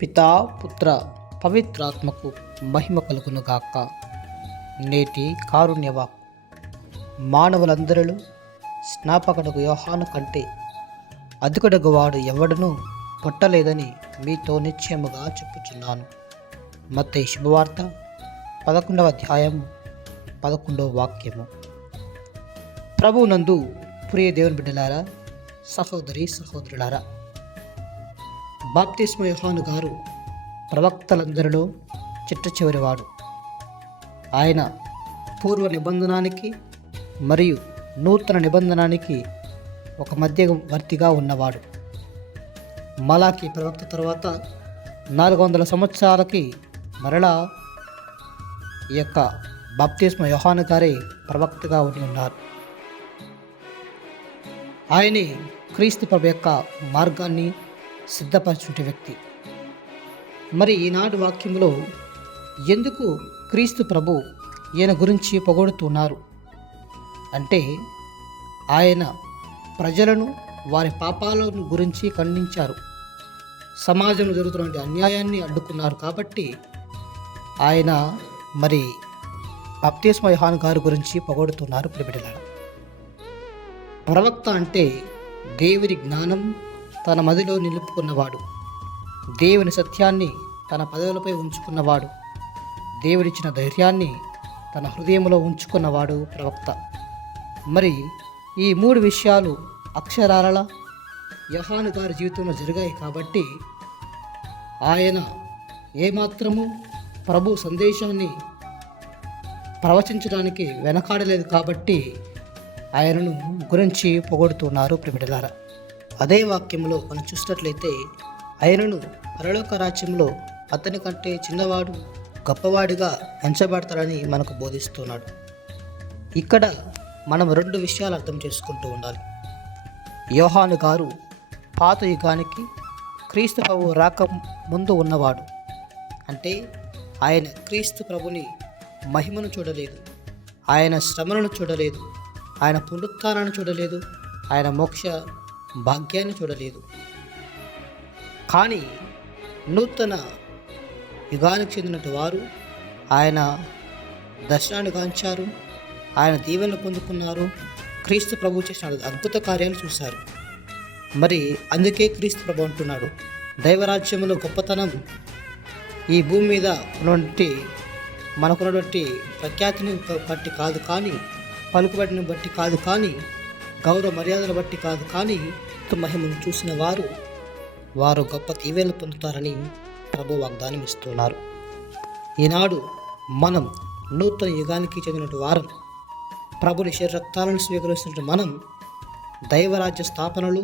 పితా పుత్ర పవిత్రాత్మకు మహిమ కలుగునుగాక. నేటి కారుణ్యవాక్. మానవులందరిలో స్నాపకుడకు యోహాను కంటే అధికుడగు వాడు ఎవడనూ పుట్టలేదని మీతో నిశ్చయముగా చెప్పుచున్నాను. మత్తయి శుభవార్త 11వ అధ్యాయము 11వ వాక్యము. ప్రభువునందు ప్రియ దేవుని బిడ్డలారా, సహోదరి సహోదరులారా, బాప్తిస్మ యోహాను గారు ప్రవక్తలందరిలో చిట్ట చివరివాడు. ఆయన పూర్వ నిబంధనానికి మరియు నూతన నిబంధనానికి ఒక మధ్యవర్తిగా ఉన్నవాడు. మలాకి ప్రవక్త తర్వాత 400 సంవత్సరాలకి మరలా ఈ యొక్క బాప్తిస్మ యోహాను గారే ప్రవక్తగా ఉండి ఉన్నారు. ఆయనే క్రీస్తు ప్రభు యొక్క మార్గాన్ని సిద్ధపరచుంటే వ్యక్తి. మరి ఈనాడు వాక్యంలో ఎందుకు క్రీస్తు ప్రభు ఈయన గురించి పొగడుతున్నారు అంటే, ఆయన ప్రజలను వారి పాపాలను గురించి ఖండించారు, సమాజంలో జరుగుతున్న అన్యాయాన్ని అడ్డుకున్నారు. కాబట్టి ఆయన మరి బాప్తిస్మ యోహాను గారి గురించి పొగడుతున్నారు. ప్రియబిడ్డలారా, ప్రవక్త అంటే దేవుని జ్ఞానం తన మదిలో నిలుపుకున్నవాడు, దేవుని సత్యాన్ని తన పదవులపై ఉంచుకున్నవాడు, దేవుడిచ్చిన ధైర్యాన్ని తన హృదయంలో ఉంచుకున్నవాడు ప్రవక్త. మరి ఈ 3 విషయాలు అక్షరాల యోహాను గారి జీవితంలో జరిగాయి. కాబట్టి ఆయన ఏమాత్రము ప్రభు సందేశాన్ని ప్రవచించడానికి వెనకాడలేదు. కాబట్టి ఆయనను గురించి పొగడుతున్నారు. ప్రియబిడ్డలారా, అదే వాక్యంలో మనం చూసినట్లయితే ఆయనను పరలోక రాజ్యంలో అతని కంటే చిన్నవాడు గొప్పవాడిగా ఎంచబడతాడని మనకు బోధిస్తున్నాడు. ఇక్కడ మనం 2 విషయాలు అర్థం చేసుకుంటూ ఉండాలి. యోహాను గారు పాత యుగానికి క్రీస్తు ప్రభు రాక ముందు ఉన్నవాడు. అంటే ఆయన క్రీస్తు ప్రభుని మహిమను చూడలేదు, ఆయన శ్రమలను చూడలేదు, ఆయన పునరుత్థానాన్ని చూడలేదు, ఆయన మోక్ష భాగ్యాన్ని చూడలేదు. కానీ నూతన యుగానికి చెందినట్టు వారు ఆయన దర్శనాన్ని గాంచారు, ఆయన దీవెనలు పొందుకున్నారు, క్రీస్తు ప్రభు చేసిన అద్భుత కార్యాలు చూశారు. మరి అందుకే క్రీస్తు ప్రభు అంటున్నాడు, దైవరాజ్యంలో గొప్పతనం ఈ భూమి మీద ఉన్నటువంటి మనకున్నటువంటి ప్రఖ్యాతిని బట్టి కాదు, కానీ పలుకుబడిని బట్టి కాదు, కానీ గౌరవ మర్యాదలు బట్టి కాదు, కానీ మహిమను చూసిన వారు గొప్ప దీవెనలు పొందుతారని ప్రభు వాగ్దానం ఇస్తున్నారు. ఈనాడు మనం నూతన యుగానికి చెందినటువంటి వారం, ప్రభుని శరీరక్తాలను స్వీకరిస్తున్న మనం దైవరాజ్య స్థాపనలు,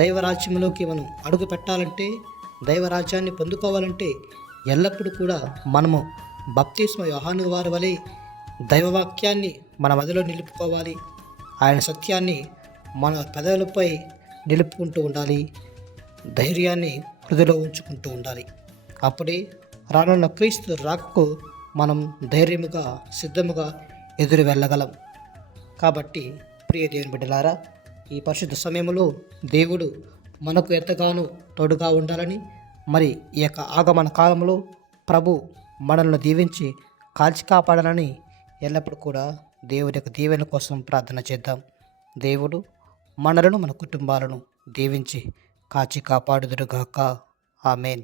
దైవరాజ్యంలోకి మనం అడుగు పెట్టాలంటే, దైవరాజ్యాన్ని పొందుకోవాలంటే ఎల్లప్పుడూ కూడా మనము బాప్తిస్మ యోహాను వారి వలె దైవవాక్యాన్ని మన మదిలో నిలుపుకోవాలి, ఆయన సత్యాన్ని మన పెదవులపై నిలుపుకుంటూ ఉండాలి, ధైర్యాన్ని హృదయలో ఉంచుకుంటూ ఉండాలి. అప్పుడే రానున్న క్రీస్తు రాకకు మనం ధైర్యముగా సిద్ధముగా ఎదురు వెళ్ళగలం. కాబట్టి ప్రియ దేవుని బిడ్డలారా, ఈ పరిశుద్ధ సమయంలో దేవుడు మనకు ఎంతగానో తోడుగా ఉండాలని, మరి ఈ యొక్క ఆగమన కాలంలో ప్రభు మనల్ని దీవించి కాల్చి కాపాడాలని ఎల్లప్పుడూ కూడా దేవుడి యొక్క దీవెన కోసం ప్రార్థన చేద్దాం. దేవుడు మనలను, మన కుటుంబాలను దీవించి కాచి కాపాడుదురుగాక. ఆమేన్.